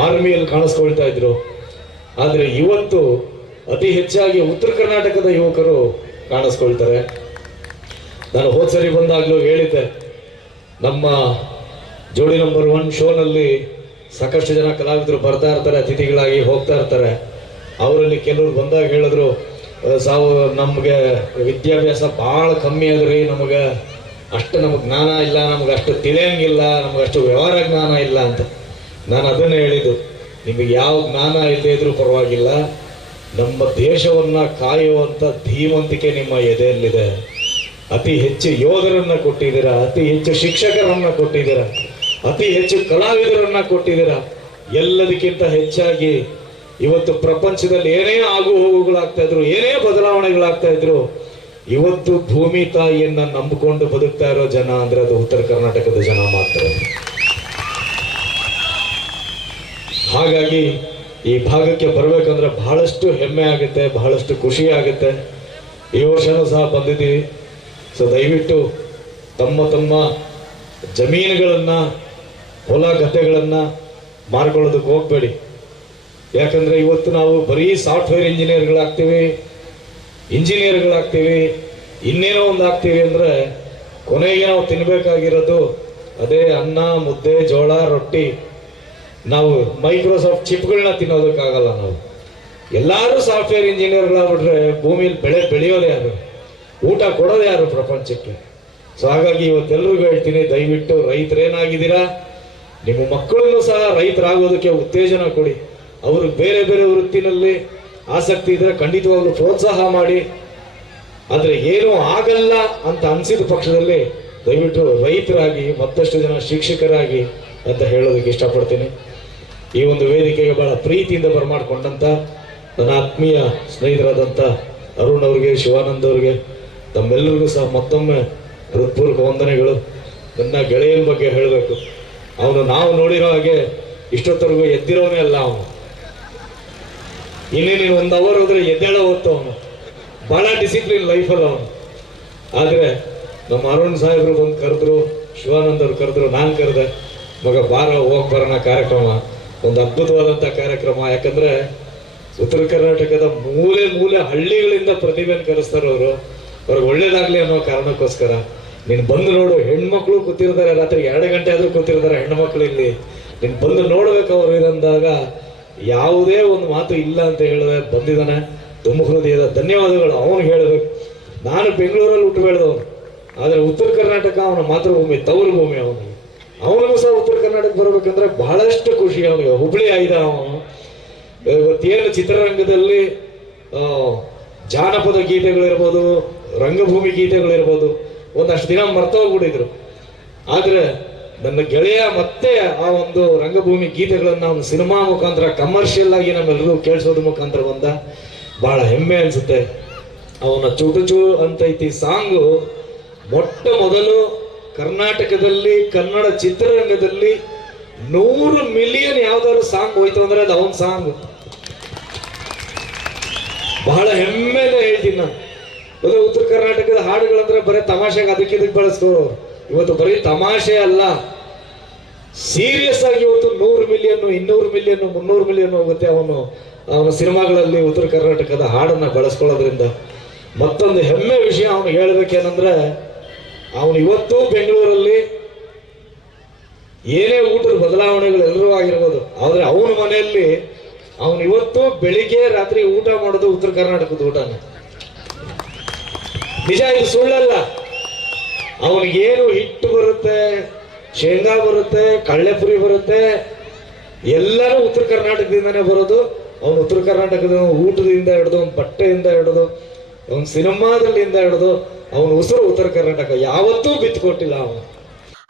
ಆರ್ಮಿಯಲ್ಲಿ ಕಾಣಿಸ್ಕೊಳ್ತಾ ಇದ್ರು. ಆದರೆ ಇವತ್ತು ಅತಿ ಹೆಚ್ಚಾಗಿ ಉತ್ತರ ಕರ್ನಾಟಕದ ಯುವಕರು ಕಾಣಿಸ್ಕೊಳ್ತಾರೆ. ನಾನು ಹೋದ ಸರಿ ಬಂದಾಗಲೂ ಹೇಳಿದ್ದೆ ನಮ್ಮ ಜೋಡಿ ನಂಬರ್ ಒನ್ ಶೋನಲ್ಲಿ ಸಾಕಷ್ಟು ಜನ ಕಲಾವಿದರು ಬರ್ತಾ ಇರ್ತಾರೆ, ಅತಿಥಿಗಳಾಗಿ ಹೋಗ್ತಾ ಇರ್ತಾರೆ. ಅವರಲ್ಲಿ ಕೆಲವರು ಬಂದಾಗ ಹೇಳಿದ್ರು ಸಾವು ನಮಗೆ ವಿದ್ಯಾಭ್ಯಾಸ ಭಾಳ ಕಮ್ಮಿ ಅದ್ರಿ ನಮಗೆ ಅಷ್ಟು ನಮಗೆ ಜ್ಞಾನ ಇಲ್ಲ, ನಮ್ಗೆ ಅಷ್ಟು ತಿಳಿಯಂಗಿಲ್ಲ ನಮ್ಗೆ ಅಷ್ಟು ವ್ಯವಹಾರ ಜ್ಞಾನ ಇಲ್ಲ ಅಂತ. ನಾನು ಅದನ್ನೇ ಹೇಳಿದ್ದು, ನಿಮಗೆ ಯಾವ ಜ್ಞಾನ ಇಲ್ಲದೆ ಇದ್ರೂ ಪರವಾಗಿಲ್ಲ. ನಮ್ಮ ದೇಶವನ್ನ ಕಾಯುವಂತ ಧೀಮಂತಿಕೆ ನಿಮ್ಮ ಎದೆಯಲ್ಲಿದೆ. ಅತಿ ಹೆಚ್ಚು ಯೋಧರನ್ನ ಕೊಟ್ಟಿದ್ದೀರಾ? ಅತಿ ಹೆಚ್ಚು ಶಿಕ್ಷಕರನ್ನ ಕೊಟ್ಟಿದ್ದೀರಾ? ಅತಿ ಹೆಚ್ಚು ಕಲಾವಿದರನ್ನ ಕೊಟ್ಟಿದ್ದೀರಾ? ಎಲ್ಲದಕ್ಕಿಂತ ಹೆಚ್ಚಾಗಿ ಇವತ್ತು ಪ್ರಪಂಚದಲ್ಲಿ ಏನೇ ಆಗು ಹೋಗುಗಳಾಗ್ತಾ ಇದ್ರು, ಏನೇ ಬದಲಾವಣೆಗಳಾಗ್ತಾ ಇದ್ರು, ಇವತ್ತು ಭೂಮಿ ತಾಯಿಯನ್ನ ನಂಬಿಕೊಂಡು ಬದುಕ್ತಾ ಇರೋ ಜನ ಅಂದ್ರೆ ಅದು ಉತ್ತರ ಕರ್ನಾಟಕದ ಜನ ಮಾತ್ರ. ಹಾಗಾಗಿ ಈ ಭಾಗಕ್ಕೆ ಬರ್ಬೇಕಂದ್ರೆ ಬಹಳಷ್ಟು ಹೆಮ್ಮೆ ಆಗುತ್ತೆ, ಬಹಳಷ್ಟು ಖುಷಿ ಆಗುತ್ತೆ. ಈ ವರ್ಷನೂ ಸಹ ಬಂದಿದ್ದೀವಿ. ಸೊ ದಯವಿಟ್ಟು ತಮ್ಮ ತಮ್ಮ ಜಮೀನುಗಳನ್ನು, ಹೊಲ ಗದ್ದೆಗಳನ್ನು ಮಾರ್ಕೊಳ್ಳೋದಕ್ಕೆ ಹೋಗ್ಬೇಡಿ. ಯಾಕಂದರೆ ಇವತ್ತು ನಾವು ಬರೀ ಸಾಫ್ಟ್ವೇರ್ ಇಂಜಿನಿಯರ್ಗಳಾಗ್ತೀವಿ ಇಂಜಿನಿಯರ್ಗಳಾಗ್ತೀವಿ, ಇನ್ನೇನೋ ಒಂದು ಆಗ್ತೀವಿ ಅಂದರೆ ಕೊನೆಗೆ ನಾವು ತಿನ್ನಬೇಕಾಗಿರೋದು ಅದೇ ಅನ್ನ, ಮುದ್ದೆ, ಜೋಳ, ರೊಟ್ಟಿ. ನಾವು ಮೈಕ್ರೋಸಾಫ್ಟ್ ಚಿಪ್ಗಳನ್ನ ತಿನ್ನೋದಕ್ಕಾಗಲ್ಲ ನಾವು. ಎಲ್ಲರೂ ಸಾಫ್ಟ್ವೇರ್ ಇಂಜಿನಿಯರ್ಗಳಾಗ್ಬಿಟ್ರೆ ಭೂಮಿಲಿ ಬೆಳೆ ಬೆಳೆಯೋದೇ ಯಾರು? ಊಟ ಕೊಡೋದು ಯಾರು ಪ್ರಪಂಚಕ್ಕೆ? ಸೊ ಹಾಗಾಗಿ ಇವತ್ತೆಲ್ರಿಗೂ ಹೇಳ್ತೀನಿ, ದಯವಿಟ್ಟು ರೈತರೇನಾಗಿದ್ದೀರಾ? ನಿಮ್ಮ ಮಕ್ಕಳನ್ನು ಸಹ ರೈತರಾಗೋದಕ್ಕೆ ಉತ್ತೇಜನ ಕೊಡಿ. ಅವರು ಬೇರೆ ಬೇರೆ ವೃತ್ತಿನಲ್ಲಿ ಆಸಕ್ತಿ ಇದ್ರೆ ಖಂಡಿತವಾಗ್ಲೂ ಪ್ರೋತ್ಸಾಹ ಮಾಡಿ. ಆದರೆ ಏನೂ ಆಗಲ್ಲ ಅಂತ ಅನ್ಸಿದ ಪಕ್ಷದಲ್ಲಿ ದಯವಿಟ್ಟು ರೈತರಾಗಿ, ಮತ್ತಷ್ಟು ಜನ ಶಿಕ್ಷಕರಾಗಿ ಅಂತ ಹೇಳೋದಕ್ಕೆ ಇಷ್ಟಪಡ್ತೀನಿ. ಈ ಒಂದು ವೇದಿಕೆಗೆ ಬಹಳ ಪ್ರೀತಿಯಿಂದ ಬರಮಾಡಿಕೊಂಡಂಥ ನನ್ನ ಆತ್ಮೀಯ ಸ್ನೇಹಿತರಾದಂಥ ಅರುಣ್ ಅವ್ರಿಗೆ, ಶಿವಾನಂದ್ ಅವರಿಗೆ ತಮ್ಮೆಲ್ಲರಿಗೂ ಸಹ ಮತ್ತೊಮ್ಮೆ ಹೃತ್ಪೂರ್ವಕ ವಂದನೆಗಳು. ನನ್ನ ಗೆಳೆಯನ ಬಗ್ಗೆ ಹೇಳಬೇಕು. ಅವನು ನಾವು ನೋಡಿರೋ ಹಾಗೆ ಇಷ್ಟೊತ್ತರೆಗೂ ಎದ್ದಿರೋನೇ ಅಲ್ಲ ಅವನು. ಇಲ್ಲಿ ನೀನು ಒಂದು ಅವರ್ ಹೋದ್ರೆ ಎದ್ದೇಳೋ ಹೊತ್ತು ಅವನು. ಬಹಳ ಡಿಸಿಪ್ಲಿನ್ ಲೈಫಲ್ಲಿ ಅವನು. ಆದರೆ ನಮ್ಮ ಅರುಣ್ ಸಾಹೇಬ್ರು ಬಂದು ಕರೆದ್ರು, ಶಿವಾನಂದ್ ಅವ್ರು ಕರೆದ್ರು, ನಾನು ಕರೆದೆ, ಮಗ ಬಾರ ಹೋಗ್ ಬರೋಣ ಕಾರ್ಯಕ್ರಮ, ಒಂದು ಅದ್ಭುತವಾದಂಥ ಕಾರ್ಯಕ್ರಮ. ಯಾಕಂದ್ರೆ ಉತ್ತರ ಕರ್ನಾಟಕದ ಮೂಲೆ ಮೂಲೆ ಹಳ್ಳಿಗಳಿಂದ ಪ್ರತಿಭೆಯನ್ನು ಕರೆಸ್ತಾರೆ ಅವರು ಅವ್ರಿಗೆ ಒಳ್ಳೇದಾಗ್ಲಿ ಅನ್ನೋ ಕಾರಣಕ್ಕೋಸ್ಕರ. ನೀನು ಬಂದು ನೋಡು, ಹೆಣ್ಮಕ್ಳು ಕೂತಿರ್ತಾರೆ, ರಾತ್ರಿ ಎರಡು ಗಂಟೆ ಆದ್ರೂ ಕೂತಿರ್ತಾರೆ ಹೆಣ್ಮಕ್ಳು ಇಲ್ಲಿ. ನೀನು ಬಂದು ನೋಡ್ಬೇಕು ಅವ್ರು ಇರಂದಾಗ, ಯಾವುದೇ ಒಂದು ಮಾತು ಇಲ್ಲ ಅಂತ ಹೇಳಿದ್ರೆ ಬಂದಿದ್ದಾನೆ. ತುಂಬ ಹೃದಯದ ಧನ್ಯವಾದಗಳು, ಅವನು ಹೇಳಬೇಕು. ನಾನು ಬೆಂಗಳೂರಲ್ಲಿ ಹುಟ್ಟು ಬೆಳೆದವನು. ಆದರೆ ಉತ್ತರ ಕರ್ನಾಟಕ ಅವನ ಮಾತೃಭೂಮಿ ತವರು ಭೂಮಿ ಅವನಿಗೆ ಅವನಿಗೂ ಸಹ ಉತ್ತರ ಕರ್ನಾಟಕ ಬರಬೇಕಂದ್ರೆ ಬಹಳಷ್ಟು ಖುಷಿ ಅವನಿಗೆ. ಹುಬ್ಳಿ ಆಯ್ದ ಅವನು. ಇವತ್ತೇನು ಚಿತ್ರರಂಗದಲ್ಲಿ ಜಾನಪದ ಗೀತೆಗಳಿರ್ಬೋದು ರಂಗಭೂಮಿ ಗೀತೆಗಳಿರ್ಬೋದು ಒಂದಷ್ಟು ದಿನ ಮರ್ತೋಗ್ಬಿಟ್ಟಿದ್ರು. ಆದರೆ ನನ್ನ ಗೆಳೆಯ ಮತ್ತೆ ಆ ಒಂದು ರಂಗಭೂಮಿ ಗೀತೆಗಳನ್ನು ಅವನು ಸಿನಿಮಾ ಮುಖಾಂತರ ಕಮರ್ಷಿಯಲ್ ಆಗಿ ನಮ್ಮೆಲ್ಲರೂ ಕೇಳಿಸೋದ್ರ ಮುಖಾಂತರ ಬಂದ, ಬಹಳ ಹೆಮ್ಮೆ ಅನ್ಸುತ್ತೆ. ಅವನ ಚುಟುಚು ಅಂತೈತಿ ಸಾಂಗು ಮೊಟ್ಟ ಮೊದಲು ಕರ್ನಾಟಕದಲ್ಲಿ, ಕನ್ನಡ ಚಿತ್ರರಂಗದಲ್ಲಿ ನೂರು ಮಿಲಿಯನ್ ಯಾವ್ದಾದ್ರು ಸಾಂಗ್ ಹೋಯ್ತು ಅಂದ್ರೆ ಅದು ಅವನ ಸಾಂಗ್. ಬಹಳ ಹೆಮ್ಮೆಲೆ ಹೇಳ್ತೀನಿ ನಾನು. ಅಂದ್ರೆ ಉತ್ತರ ಕರ್ನಾಟಕದ ಹಾಡುಗಳಂದ್ರೆ ಬರೀ ತಮಾಷೆಗೆ ಅದಕ್ಕೆ ಇದಕ್ಕೆ ಬಳಸ್ತು ಇವತ್ತು ಬರೀ ತಮಾಷೆ ಅಲ್ಲ. ಸೀರಿಯಸ್ ಆಗಿ ಇವತ್ತು ನೂರು ಮಿಲಿಯನ್ ಇನ್ನೂರು ಮಿಲಿಯನ್ ಮುನ್ನೂರು ಮಿಲಿಯನ್ ಹೋಗುತ್ತೆ ಅವನು. ಅವನ ಸಿನಿಮಾಗಳಲ್ಲಿ ಉತ್ತರ ಕರ್ನಾಟಕದ ಹಾಡನ್ನ ಬಳಸ್ಕೊಳ್ಳೋದ್ರಿಂದ. ಮತ್ತೊಂದು ಹೆಮ್ಮೆ ವಿಷಯ ಅವನು ಹೇಳಬೇಕೇನಂದ್ರೆ, ಅವನು ಇವತ್ತು ಬೆಂಗಳೂರಲ್ಲಿ ಏನೇ ಊಟದ ಬದಲಾವಣೆಗಳು ಎಲ್ಲರೂ ಆಗಿರ್ಬೋದು. ಆದರೆ ಅವನ ಮನೆಯಲ್ಲಿ ಅವನು ಇವತ್ತು ಬೆಳಿಗ್ಗೆ ರಾತ್ರಿ ಊಟ ಮಾಡೋದು ಉತ್ತರ ಕರ್ನಾಟಕದ ಊಟನೇ. ನಿಜ ಇದು ಸುಳ್ಳಲ್ಲ. ಅವನಿಗೇನು ಹಿಟ್ಟು ಬರುತ್ತೆ, ಶೇಂಗಾ ಬರುತ್ತೆ ಕಳ್ಳೆಪುರಿ ಬರುತ್ತೆ ಎಲ್ಲರೂ ಉತ್ತರ ಕರ್ನಾಟಕದಿಂದನೇ ಬರೋದು. ಅವನು ಉತ್ತರ ಕರ್ನಾಟಕದ ಊಟದಿಂದ ಹಿಡಿದು, ಅವ್ನ ಬಟ್ಟೆಯಿಂದ ಹಿಡಿದು, ಅವ್ನ ಸಿನಿಮಾದಲ್ಲಿಂದ ಹಿಡಿದು, ಅವನ ಉಸಿರು ಉತ್ತರ ಕರ್ನಾಟಕ. ಯಾವತ್ತೂ ಬಿತ್ತುಕೊಟ್ಟಿಲ್ಲ ಅವನು.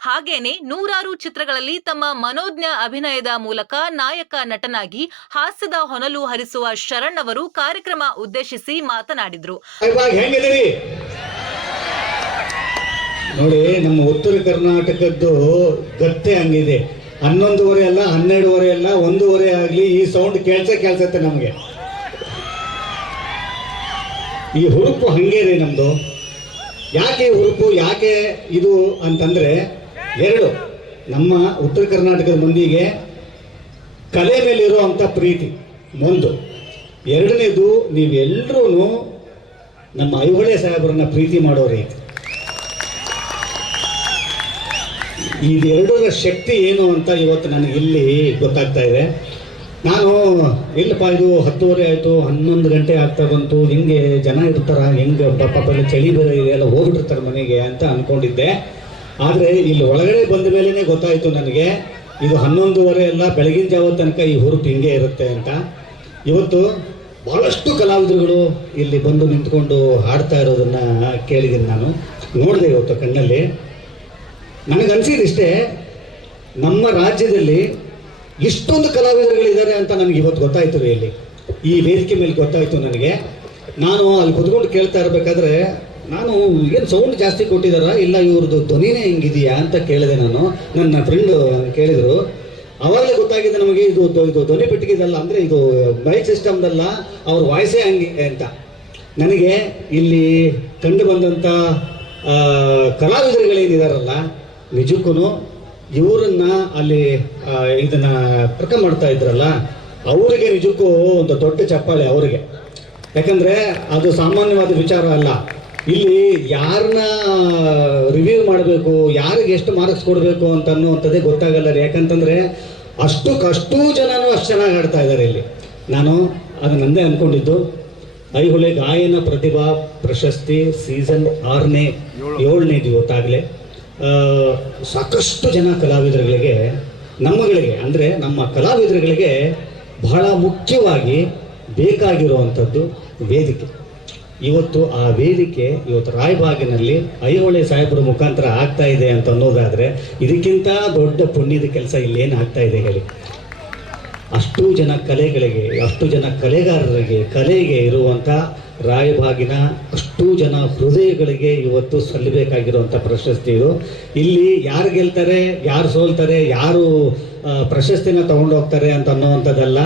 ಹಾಗೇನೆ ನೂರಾರು ಚಿತ್ರಗಳಲ್ಲಿ ತಮ್ಮ ಮನೋಜ್ಞ ಅಭಿನಯದ ಮೂಲಕ ನಾಯಕ ನಟನಾಗಿ ಹಾಸ್ಯದ ಹೊನಲು ಹರಿಸುವ ಶರಣ್ ಅವರು ಕಾರ್ಯಕ್ರಮ ಉದ್ದೇಶಿಸಿ ಮಾತನಾಡಿದರು. ನೋಡಿ, ನಮ್ಮ ಉತ್ತರ ಕರ್ನಾಟಕದ್ದು ಗತ್ತೆ ಹಂಗಿದೆ. ಹನ್ನೊಂದುವರೆ ಅಲ್ಲ, ಹನ್ನೆರಡುವರೆ ಅಲ್ಲ, ಒಂದೂವರೆ ಆಗಲಿ ಈ ಸೌಂಡ್ ಕೇಳ್ಸೇ ಕೇಳ್ಸತ್ತೆ ನಮಗೆ. ಈ ಹುರುಪು ಹಂಗೇ ರೀ ನಮ್ಮದು ಯಾಕೆ ಹುರುಪು, ಯಾಕೆ ಇದು ಅಂತಂದ್ರೆ ಎರಡು, ನಮ್ಮ ಉತ್ತರ ಕರ್ನಾಟಕದ ಮಂದಿಗೆ ಕಲೆ ಮೇಲೆ ಅಂಥ ಪ್ರೀತಿ. ಒಂದು, ಎರಡನೇದು ನೀವೆಲ್ಲರೂ ನಮ್ಮ ಐಹೊಳೆ ಸಾಹೇಬರನ್ನ ಪ್ರೀತಿ ಮಾಡೋರೈತಿ ಇದೆರಡರ ಶಕ್ತಿ ಏನು ಅಂತ ಇವತ್ತು ನನಗೆ ಇಲ್ಲಿ ಗೊತ್ತಾಗ್ತಾ ಇದೆ. ನಾನು, ಇಲ್ಲಪ್ಪ, ಇದು ಹತ್ತುವರೆ ಆಯಿತು, ಹನ್ನೊಂದು ಗಂಟೆ ಆಗ್ತಾ ಬಂತು, ಹೆಂಗೆ ಜನ ಇರ್ತಾರ, ಹೆಂಗೆ ಪಾಪ ಚಳಿ ಬೇರೆ ಇದೆ, ಎಲ್ಲ ಹೋಗ್ಬಿಟ್ಟಿರ್ತಾರೆ ಮನೆಗೆ ಅಂತ ಅಂದ್ಕೊಂಡಿದ್ದೆ ಆದರೆ ಇಲ್ಲಿ ಒಳಗಡೆ ಬಂದ ಮೇಲೇ ಗೊತ್ತಾಯಿತು ನನಗೆ, ಇದು ಹನ್ನೊಂದುವರೆ ಎಲ್ಲ ಬೆಳಗಿನ ಜಾವ ತನಕ ಈ ಹುರುಪು ಹಿಂಗೆ ಇರುತ್ತೆ ಅಂತ. ಇವತ್ತು ಬಹಳಷ್ಟು ಕಲಾವಿದರುಗಳು ಇಲ್ಲಿ ಬಂದು ನಿಂತ್ಕೊಂಡು ಹಾಡ್ತಾ ಇರೋದನ್ನ ಕೇಳಿದ್ದೀನಿ ನಾನು. ನೋಡಿದೆ ಇವತ್ತು ಕಣ್ಣಲ್ಲಿ. ನನಗನ್ಸಿದಿಷ್ಟೇ ನಮ್ಮ ರಾಜ್ಯದಲ್ಲಿ ಇಷ್ಟೊಂದು ಕಲಾವಿದರುಗಳಿದ್ದಾರೆ ಅಂತ ನನಗೆ ಇವತ್ತು ಗೊತ್ತಾಯ್ತು ಇಲ್ಲಿ. ಈ ವೇದಿಕೆ ಮೇಲೆ ಗೊತ್ತಾಯಿತು ನನಗೆ. ನಾನು ಅಲ್ಲಿ ಕುತ್ಕೊಂಡು ಕೇಳ್ತಾ ಇರಬೇಕಾದ್ರೆ ನಾನು ಏನು ಸೌಂಡ್ ಜಾಸ್ತಿ ಕೊಟ್ಟಿದಾರ ಇಲ್ಲ ಇವ್ರದ್ದು ಧ್ವನಿನೇ ಹಿಂಗಿದೆಯಾ ಅಂತ ಕೇಳಿದೆ ನಾನು. ನನ್ನ ಫ್ರೆಂಡ್ ಕೇಳಿದರು, ಅವಾಗಲೇ ಗೊತ್ತಾಗಿದೆ ನಮಗೆ ಇದು ಇದು ಧ್ವನಿ ಪೆಟ್ಟಿಗೆದಲ್ಲ, ಅಂದರೆ ಇದು ಮೈಕ್ ಸಿಸ್ಟಮ್ದಲ್ಲ ಅವ್ರ ವಾಯ್ಸೇ ಹಂಗೆ ಅಂತ. ನನಗೆ ಇಲ್ಲಿ ಕಂಡು ಬಂದಂಥ ಕಲಾವಿದರುಗಳೇನಿದಾರಲ್ಲ ನಿಜಕ್ಕೂ ಇವರನ್ನ ಅಲ್ಲಿ ಇದನ್ನ ತರ್ಕ ಮಾಡ್ತಾ ಇದ್ರಲ್ಲ, ಅವರಿಗೆ ನಿಜಕ್ಕೂ ಒಂದು ದೊಡ್ಡ ಚಪ್ಪಾಳೆ, ಅವರಿಗೆ. ಯಾಕಂದ್ರೆ ಅದು ಸಾಮಾನ್ಯವಾದ ವಿಚಾರ ಅಲ್ಲ. ಇಲ್ಲಿ ಯಾರನ್ನ ರಿವ್ಯೂ ಮಾಡಬೇಕು, ಯಾರಿಗೆ ಎಷ್ಟು ಮಾರ್ಕ್ಸ್ ಕೊಡಬೇಕು ಅಂತ ಅನ್ನುವಂಥದ್ದೇ ಗೊತ್ತಾಗಲ್ಲ ರೀ. ಅಷ್ಟು ಅಷ್ಟಕ್ಕಷ್ಟು ಜನನೂ ಅಷ್ಟು ಚೆನ್ನಾಗಿ ಆಡ್ತಾ ಇದ್ದಾರೆ ಇಲ್ಲಿ. ನಾನು ಅದು ನಂದೇ ಅಂದ್ಕೊಂಡಿದ್ದು ಐಹೊಳೆ ಗಾಯನ ಪ್ರತಿಭಾ ಪ್ರಶಸ್ತಿ ಸೀಸನ್ ಆರನೇ ಏಳನೇದು ಇವತ್ತಾಗಲೇ ಸಾಕಷ್ಟು ಜನ ಕಲಾವಿದರುಗಳಿಗೆ, ನಮ್ಮಗಳಿಗೆ, ಅಂದರೆ ನಮ್ಮ ಕಲಾವಿದರುಗಳಿಗೆ ಬಹಳ ಮುಖ್ಯವಾಗಿ ಬೇಕಾಗಿರುವಂಥದ್ದು ವೇದಿಕೆ. ಇವತ್ತು ಆ ವೇದಿಕೆ, ಇವತ್ತು ರಾಯಬಾಗಿನಲ್ಲಿ ಐಹೊಳೆ ಸಾಹೇಬರ ಮುಖಾಂತರ ಆಗ್ತಾ ಇದೆ ಅಂತ ಅನ್ನೋದಾದರೆ ಇದಕ್ಕಿಂತ ದೊಡ್ಡ ಪುಣ್ಯದ ಕೆಲಸ ಇಲ್ಲೇನು ಆಗ್ತಾ ಇದೆ ಹೇಳಿ. ಅಷ್ಟು ಜನ ಕಲೆಗಳಿಗೆ, ಅಷ್ಟು ಜನ ಕಲೆಗಾರರಿಗೆ, ಕಲೆಗೆ ಇರುವಂಥ ರಾಯಬಾಗಿನ ಅಷ್ಟು ಜನ ಹೃದಯಗಳಿಗೆ ಇವತ್ತು ಸಲ್ಲಬೇಕಾಗಿರುವಂಥ ಪ್ರಶಸ್ತಿ ಇದು. ಇಲ್ಲಿ ಯಾರು ಗೆಲ್ತಾರೆ, ಯಾರು ಸೋಲ್ತಾರೆ, ಯಾರು ಪ್ರಶಸ್ತಿನ ತಗೊಂಡೋಗ್ತಾರೆ ಅಂತ ಅನ್ನೋವಂಥದ್ದಲ್ಲ.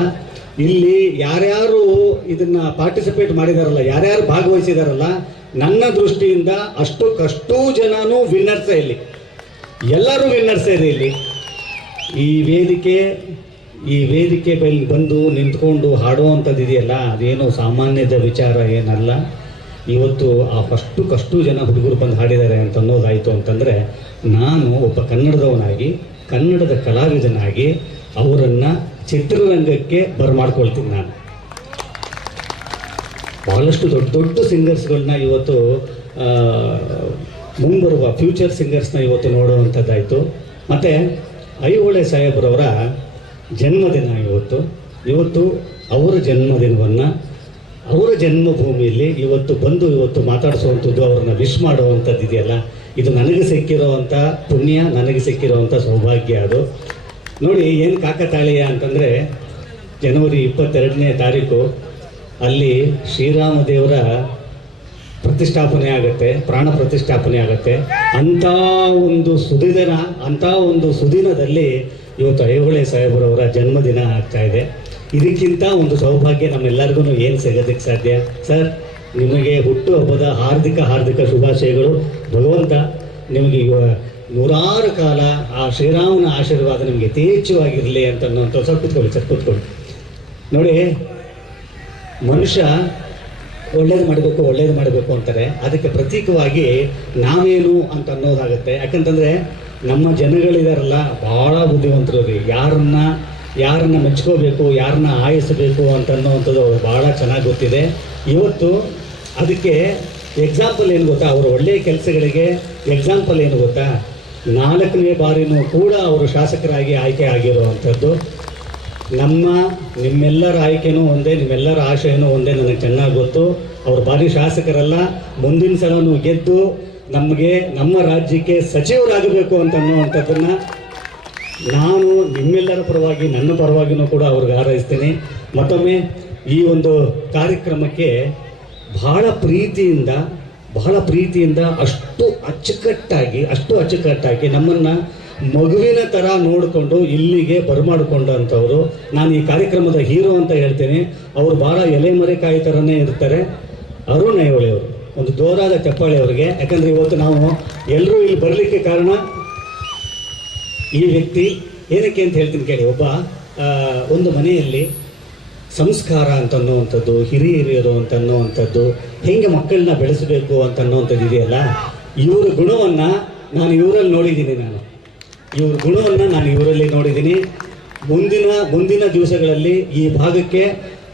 ಇಲ್ಲಿ ಯಾರ್ಯಾರು ಇದನ್ನ ಪಾರ್ಟಿಸಿಪೇಟ್ ಮಾಡಿದಾರಲ್ಲ, ಯಾರ್ಯಾರು ಭಾಗವಹಿಸಿದಾರಲ್ಲ, ನನ್ನ ದೃಷ್ಟಿಯಿಂದ ಅಷ್ಟಕ್ಕಷ್ಟು ಜನನೂ ವಿನ್ನರ್ಸೇ ಇಲ್ಲಿ. ಎಲ್ಲರೂ ವಿನ್ನರ್ಸೇ ಇದೆ ಇಲ್ಲಿ. ಈ ವೇದಿಕೆ ಈ ವೇದಿಕೆ ಮೇಲೆ ಬಂದು ನಿಂತ್ಕೊಂಡು ಹಾಡುವಂಥದ್ದು ಇದೆಯಲ್ಲ, ಅದೇನು ಸಾಮಾನ್ಯದ ವಿಚಾರ ಏನಲ್ಲ. ಇವತ್ತು ಆ ಫಸ್ಟು ಕಷ್ಟು ಜನ ಹುಡುಗರು ಬಂದು ಹಾಡಿದ್ದಾರೆ ಅಂತ ಅನ್ನೋದಾಯಿತು ಅಂತಂದರೆ, ನಾನು ಒಬ್ಬ ಕನ್ನಡದವನಾಗಿ, ಕನ್ನಡದ ಕಲಾವಿದನಾಗಿ, ಅವರನ್ನು ಚಿತ್ರರಂಗಕ್ಕೆ ಬರಮಾಡ್ಕೊಳ್ತೀನಿ ನಾನು. ಬಹಳಷ್ಟು ದೊಡ್ಡ ದೊಡ್ಡ ಸಿಂಗರ್ಸ್ಗಳನ್ನ ಇವತ್ತು ಮುಂಬರುವ ಫ್ಯೂಚರ್ ಸಿಂಗರ್ಸ್ನ ಇವತ್ತು ನೋಡುವಂಥದ್ದಾಯಿತು. ಮತ್ತು ಐಹೊಳೆ ಸಾಹೇಬ್ರವರ ಜನ್ಮದಿನ ಇವತ್ತು. ಇವತ್ತು ಅವರ ಜನ್ಮದಿನವನ್ನು, ಅವರ ಜನ್ಮಭೂಮಿಯಲ್ಲಿ ಇವತ್ತು ಬಂದು ಇವತ್ತು ಮಾತಾಡಿಸುವಂಥದ್ದು ಅವ್ರನ್ನ ವಿಶ್ ಮಾಡುವಂಥದ್ದು ಇದೆಯಲ್ಲ ಇದು ನನಗೆ ಸಿಕ್ಕಿರೋವಂಥ ಪುಣ್ಯ, ನನಗೆ ಸಿಕ್ಕಿರೋವಂಥ ಸೌಭಾಗ್ಯ ಅದು. ನೋಡಿ ಏನು ಕಾಕತಾಳೀಯ ಅಂತಂದರೆ ಜನವರಿ ಇಪ್ಪತ್ತೆರಡನೇ ತಾರೀಕು ಅಲ್ಲಿ ಶ್ರೀರಾಮ ದೇವರ ಪ್ರತಿಷ್ಠಾಪನೆ ಆಗುತ್ತೆ, ಪ್ರಾಣ ಪ್ರತಿಷ್ಠಾಪನೆ ಆಗುತ್ತೆ. ಅಂಥ ಒಂದು ಸುದಿನ ಅಂಥ ಒಂದು ಸುದಿನದಲ್ಲಿ ಇವತ್ತು ಐಹೊಳೆ ಸಾಹೇಬರವರ ಜನ್ಮದಿನ ಆಗ್ತಾ ಇದೆ. ಇದಕ್ಕಿಂತ ಒಂದು ಸೌಭಾಗ್ಯ ನಮ್ಮೆಲ್ಲರಿಗೂ ಏನು ಸಿಗೋದಕ್ಕೆ ಸಾಧ್ಯ? ಸರ್, ನಿಮಗೆ ಹುಟ್ಟುಹಬ್ಬದ ಹಾರ್ದಿಕ ಹಾರ್ದಿಕ ಶುಭಾಶಯಗಳು. ಭಗವಂತ, ನಿಮಗೆ ನೂರಾರು ಕಾಲ ಆ ಶ್ರೀರಾಮನ ಆಶೀರ್ವಾದ ನಿಮಗೆ ಯಥೇಚ್ಛವಾಗಿರಲಿ ಅಂತ ಸರ್ ಕೂತ್ಕೊಳ್ಳಿ ಸರ್ ಕೂತ್ಕೊಳ್ಳಿ ನೋಡಿ, ಮನುಷ್ಯ ಒಳ್ಳೇದು ಮಾಡಬೇಕು ಒಳ್ಳೇದು ಮಾಡಬೇಕು ಅಂತಾರೆ. ಅದಕ್ಕೆ ಪ್ರತೀಕವಾಗಿ ನಾವೇನು ಅಂತ ಅನ್ನೋದಾಗುತ್ತೆ. ಯಾಕಂತಂದರೆ ನಮ್ಮ ಜನಗಳಿದಾರಲ್ಲ, ಭಾಳ ಬುದ್ಧಿವಂತರು ರೀ. ಯಾರನ್ನ ಯಾರನ್ನ ಮೆಚ್ಕೋಬೇಕು, ಯಾರನ್ನ ಆಯಿಸಬೇಕು ಅಂತ ಅನ್ನೋವಂಥದ್ದು ಅವ್ರು ಭಾಳ ಚೆನ್ನಾಗಿ ಗೊತ್ತಿದೆ. ಇವತ್ತು ಅದಕ್ಕೆ ಎಕ್ಸಾಂಪಲ್ ಏನು ಗೊತ್ತಾ? ಅವರು ಒಳ್ಳೆಯ ಕೆಲಸಗಳಿಗೆ ಎಕ್ಸಾಂಪಲ್ ಏನು ಗೊತ್ತಾ? ನಾಲ್ಕನೇ ಬಾರಿನೂ ಕೂಡ ಅವರು ಶಾಸಕರಾಗಿ ಆಯ್ಕೆ ಆಗಿರುವಂಥದ್ದು. ನಮ್ಮ, ನಿಮ್ಮೆಲ್ಲರ ಆಯ್ಕೆನೂ ಒಂದೇ, ನಿಮ್ಮೆಲ್ಲರ ಆಶಯನೂ ಒಂದೇ ನನಗೆ ಚೆನ್ನಾಗಿ ಗೊತ್ತು. ಅವರು ಬಾರಿ ಶಾಸಕರಲ್ಲ. ಮುಂದಿನ ಸಲನೂ ಗೆದ್ದು ನಮಗೆ, ನಮ್ಮ ರಾಜ್ಯಕ್ಕೆ ಸಚಿವರಾಗಬೇಕು ಅಂತ ಅನ್ನುವಂಥದ್ದನ್ನು ನಾನು ನಿಮ್ಮೆಲ್ಲರ ಪರವಾಗಿ, ನನ್ನ ಪರವಾಗಿನೂ ಕೂಡ ಅವ್ರಿಗೆ ಹಾರೈಸ್ತೀನಿ. ಮತ್ತೊಮ್ಮೆ ಈ ಒಂದು ಕಾರ್ಯಕ್ರಮಕ್ಕೆ ಬಹಳ ಪ್ರೀತಿಯಿಂದ ಬಹಳ ಪ್ರೀತಿಯಿಂದ ಅಷ್ಟು ಅಚ್ಚುಕಟ್ಟಾಗಿ ಅಷ್ಟು ಅಚ್ಚುಕಟ್ಟಾಗಿ ನಮ್ಮನ್ನು ಮಗುವಿನ ಥರ ನೋಡಿಕೊಂಡು ಇಲ್ಲಿಗೆ ಬರಮಾಡಿಕೊಂಡಂಥವ್ರು. ನಾನು ಈ ಕಾರ್ಯಕ್ರಮದ ಹೀರೋ ಅಂತ ಹೇಳ್ತೀನಿ. ಅವರು ಭಾಳ ಎಲೆಮರೆಕಾಯಿ ಥರನೇ ಇರ್ತಾರೆ. ಅರುಣ್ ಅವರು, ಒಂದು ದೋರಾದ ಚಪ್ಪಾಳೆ ಅವರಿಗೆ. ಯಾಕಂದರೆ ಇವತ್ತು ನಾವು ಎಲ್ಲರೂ ಇಲ್ಲಿ ಬರಲಿಕ್ಕೆ ಕಾರಣ ಈ ವ್ಯಕ್ತಿ. ಏನಕ್ಕೆ ಅಂತ ಹೇಳ್ತೀನಿ ಕೇಳಿ, ಒಬ್ಬ ಒಂದು ಮನೆಯಲ್ಲಿ ಸಂಸ್ಕಾರ ಅಂತ ಅನ್ನುವಂಥದ್ದು ಹಿರಿಯರು ಅಂತ ಅನ್ನುವಂಥದ್ದು ಹೆಂಗೆ ಮಕ್ಕಳನ್ನ ಬೆಳೆಸಬೇಕು ಅಂತ ಅನ್ನುವಂಥದ್ದು ಇದೆಯಲ್ಲ? ಇವರ ಗುಣವನ್ನು ನಾನು ಇವರಲ್ಲಿ ನೋಡಿದ್ದೀನಿ ನಾನು. ಇವ್ರ ಗುಣವನ್ನು ನಾನು ಇವರಲ್ಲಿ ನೋಡಿದ್ದೀನಿ. ಮುಂದಿನ ಮುಂದಿನ ದಿವಸಗಳಲ್ಲಿ ಈ ಭಾಗಕ್ಕೆ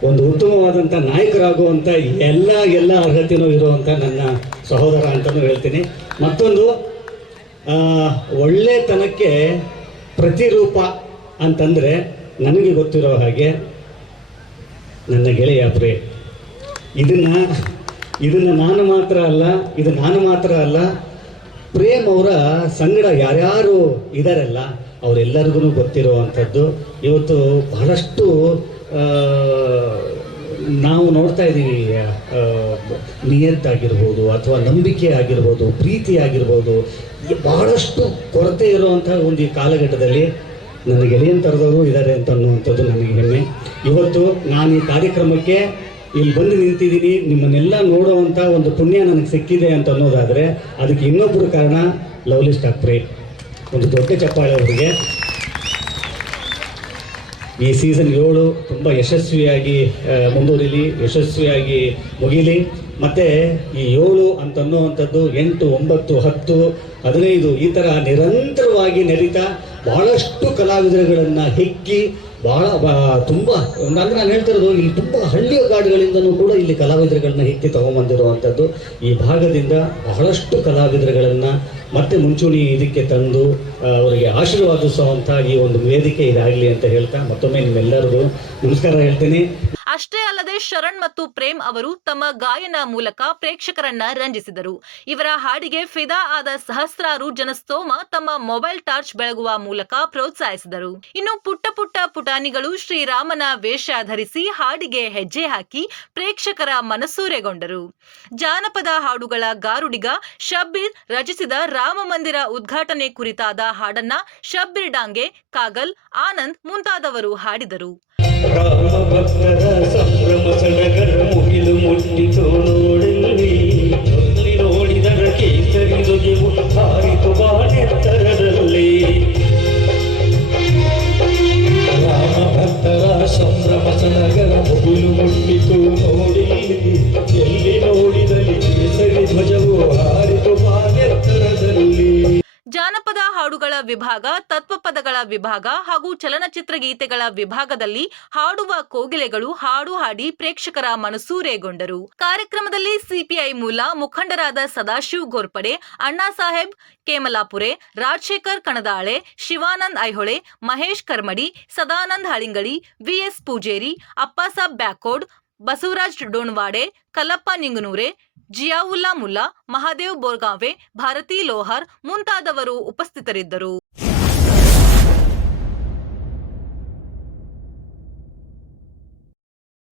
ಒಂದು ಉತ್ತಮವಾದಂಥ ನಾಯಕರಾಗುವಂಥ ಎಲ್ಲ ಎಲ್ಲ ಅರ್ಹತೆಯೂ ಇರುವಂಥ ನನ್ನ ಸಹೋದರ ಅಂತಲೂ ಹೇಳ್ತೀನಿ. ಮತ್ತೊಂದು ಒಳ್ಳೆತನಕ್ಕೆ ಪ್ರತಿರೂಪ ಅಂತಂದರೆ ನನಗೆ ಗೊತ್ತಿರೋ ಹಾಗೆ ನನ್ನ ಗೆಳೆಯ ಪ್ರೇ ಇದನ್ನ ಇದನ್ನ ನಾನು ಮಾತ್ರ ಅಲ್ಲ, ಇದು ನಾನು ಮಾತ್ರ ಅಲ್ಲ, ಪ್ರೇಮ್ ಅವರ ಸಂಗಡ ಯಾರ್ಯಾರು ಇದಾರಲ್ಲ, ಅವರೆಲ್ಲರಿಗೂ ಗೊತ್ತಿರುವಂಥದ್ದು. ಇವತ್ತು ಬಹಳಷ್ಟು ನಾವು ನೋಡ್ತಾ ಇದ್ದೀವಿ ನಿಯತ್ ಆಗಿರ್ಬೋದು ಅಥವಾ ನಂಬಿಕೆ ಆಗಿರ್ಬೋದು, ಪ್ರೀತಿ ಆಗಿರ್ಬೋದು, ಬಹಳಷ್ಟು ಕೊರತೆ ಇರುವಂಥ ಒಂದು ಈ ಕಾಲಘಟ್ಟದಲ್ಲಿ ನನಗೆ ಗೆಳೆಯನ್ ಥರದವರು ಇದ್ದಾರೆ ಅಂತ ಅನ್ನುವಂಥದ್ದು ನನಗೆ ಹೆಮ್ಮೆ. ಇವತ್ತು ನಾನು ಈ ಕಾರ್ಯಕ್ರಮಕ್ಕೆ ಇಲ್ಲಿ ಬಂದು ನಿಂತಿದ್ದೀನಿ, ನಿಮ್ಮನ್ನೆಲ್ಲ ನೋಡುವಂಥ ಒಂದು ಪುಣ್ಯ ನನಗೆ ಸಿಕ್ಕಿದೆ ಅಂತ ಅನ್ನೋದಾದರೆ ಅದಕ್ಕೆ ಇನ್ನೊಬ್ಬರು ಕಾರಣ ಲವ್ಲಿ ಪ್ರೇ ಒಂದು ದೊಡ್ಡ ಚಪ್ಪಾಳೆ ಅವರಿಗೆ. ಈ ಸೀಸನ್ ಏಳು ತುಂಬ ಯಶಸ್ವಿಯಾಗಿ ಮುಂದುವರಿಲಿ, ಯಶಸ್ವಿಯಾಗಿ ಮುಗಿಲಿ. ಮತ್ತು ಈ ಏಳು ಅಂತ ಅನ್ನುವಂಥದ್ದು ಎಂಟು, ಒಂಬತ್ತು, ಹತ್ತು, ಹದಿನೈದು ಈ ಥರ ನಿರಂತರವಾಗಿ ನಡೀತಾ ಭಾಳಷ್ಟು ಕಲಾವಿದರುಗಳನ್ನು ಹೆಕ್ಕಿ ಭಾಳ ತುಂಬಾ, ಅಂದರೆ ನಾನು ಹೇಳ್ತಿರೋದು ಇಲ್ಲಿ ತುಂಬ ಹಳ್ಳಿಯ ಗಾಡುಗಳಿಂದನೂ ಕೂಡ ಇಲ್ಲಿ ಕಲಾವಿದರುಗಳನ್ನ ಹೆಕ್ಕಿ ತಗೊಂಬಂದಿರುವಂಥದ್ದು ಈ ಭಾಗದಿಂದ ಬಹಳಷ್ಟು ಕಲಾವಿದರುಗಳನ್ನು ಮತ್ತೆ ಮುಂಚೂಣಿ ಇದಕ್ಕೆ ತಂದು ಅವರಿಗೆ ಆಶೀರ್ವಾದಿಸುವಂಥ ಈ ಒಂದು ವೇದಿಕೆ ಇದಾಗಲಿ ಅಂತ ಹೇಳ್ತಾ ಮತ್ತೊಮ್ಮೆ ನಿಮ್ಮೆಲ್ಲರಿಗೂ ನಮಸ್ಕಾರ ಹೇಳ್ತೀನಿ. ಅಷ್ಟೇ ಅಲ್ಲದೆ ಶರಣ್ ಮತ್ತು ಪ್ರೇಮ್ ಅವರು ತಮ್ಮ ಗಾಯನ ಮೂಲಕ ಪ್ರೇಕ್ಷಕರನ್ನ ರಂಜಿಸಿದರು. ಇವರ ಹಾಡಿಗೆ ಫಿದಾ ಆದ ಸಹಸ್ರಾರು ಜನಸ್ತೋಮ ತಮ್ಮ ಮೊಬೈಲ್ ಟಾರ್ಚ್ ಬೆಳಗುವ ಮೂಲಕ ಪ್ರೋತ್ಸಾಹಿಸಿದರು. ಇನ್ನು ಪುಟ್ಟ ಪುಟ್ಟ ಪುಟಾಣಿಗಳು ಶ್ರೀರಾಮನ ವೇಷ ಧರಿಸಿ ಹಾಡಿಗೆ ಹೆಜ್ಜೆ ಹಾಕಿ ಪ್ರೇಕ್ಷಕರ ಮನಸೂರೆಗೊಂಡರು. ಜಾನಪದ ಹಾಡುಗಳ ಗಾರುಡಿಗ ಶಬ್ಬೀರ್ ರಚಿಸಿದ ರಾಮ ಮಂದಿರ ಉದ್ಘಾಟನೆ ಕುರಿತಾದ ಹಾಡನ್ನ ಶಬ್ಬೀರ್ ಡಾಂಗೆ, ಕಾಗಲ್, ಆನಂದ್ ಮುಂತಾದವರು ಹಾಡಿದರು. ಮುಗಿಲು ಮುಟ್ಟಿತು ನೋಡಿ ಅಲ್ಲಿ ನೋಡಿದರ ಕೇಸರಿ ದೊಗೆವು ಹಾರಿತು ಬಾಳೆತ್ತರದಲ್ಲಿ ರಾಮ ಭಕ್ತರ ಸಂಭ್ರಮ ಸನಗರ ಮುಗಿಲು ಮುಟ್ಟಿತು ನೋಡಿಲ್ಲಿ ವಿಭಾಗ, ತತ್ವಪದಗಳ ವಿಭಾಗ ಹಾಗೂ ಚಲನಚಿತ್ರ ಗೀತೆಗಳ ವಿಭಾಗದಲ್ಲಿ ಹಾಡುವ ಕೋಗಿಲೆಗಳು ಹಾಡು ಹಾಡಿ ಪ್ರೇಕ್ಷಕರ ಮನಸೂರೆಗೊಂಡರು ಕಾರ್ಯಕ್ರಮದಲ್ಲಿ ಸಿಪಿಐ ಮೂಲ ಮುಖಂಡರಾದ ಸದಾಶಿವ್ ಗೋರ್ಪಡೆ, ಅಣ್ಣಾ ಸಾಹೇಬ್ ಕೇಮಲಾಪುರೆ, ರಾಜಶೇಖರ್ ಕಣದಾಳೆ, ಶಿವಾನಂದ್ ಐಹೊಳೆ, ಮಹೇಶ್ ಕರ್ಮಡಿ, ಸದಾನಂದ್ ಹಳಿಂಗಳಿ ವಿಎಸ್ ಪೂಜೇರಿ, ಅಪ್ಪಾಸಾಬ್ ಬ್ಯಾಕೋಡ್, ಬಸವರಾಜ್ ಡೋಣ್ವಾಡೆ, ಕಲ್ಲಪ್ಪ ನಿಂಗನೂರೆ, ಜಿಯಾವುಲ್ಲಾ ಮುಲ್ಲಾ, ಮಹಾದೇವ್ ಬೋರ್ಗಾವೆ, ಭಾರತಿ ಲೋಹರ್ ಮುಂತಾದವರು ಉಪಸ್ಥಿತರಿದ್ದರು.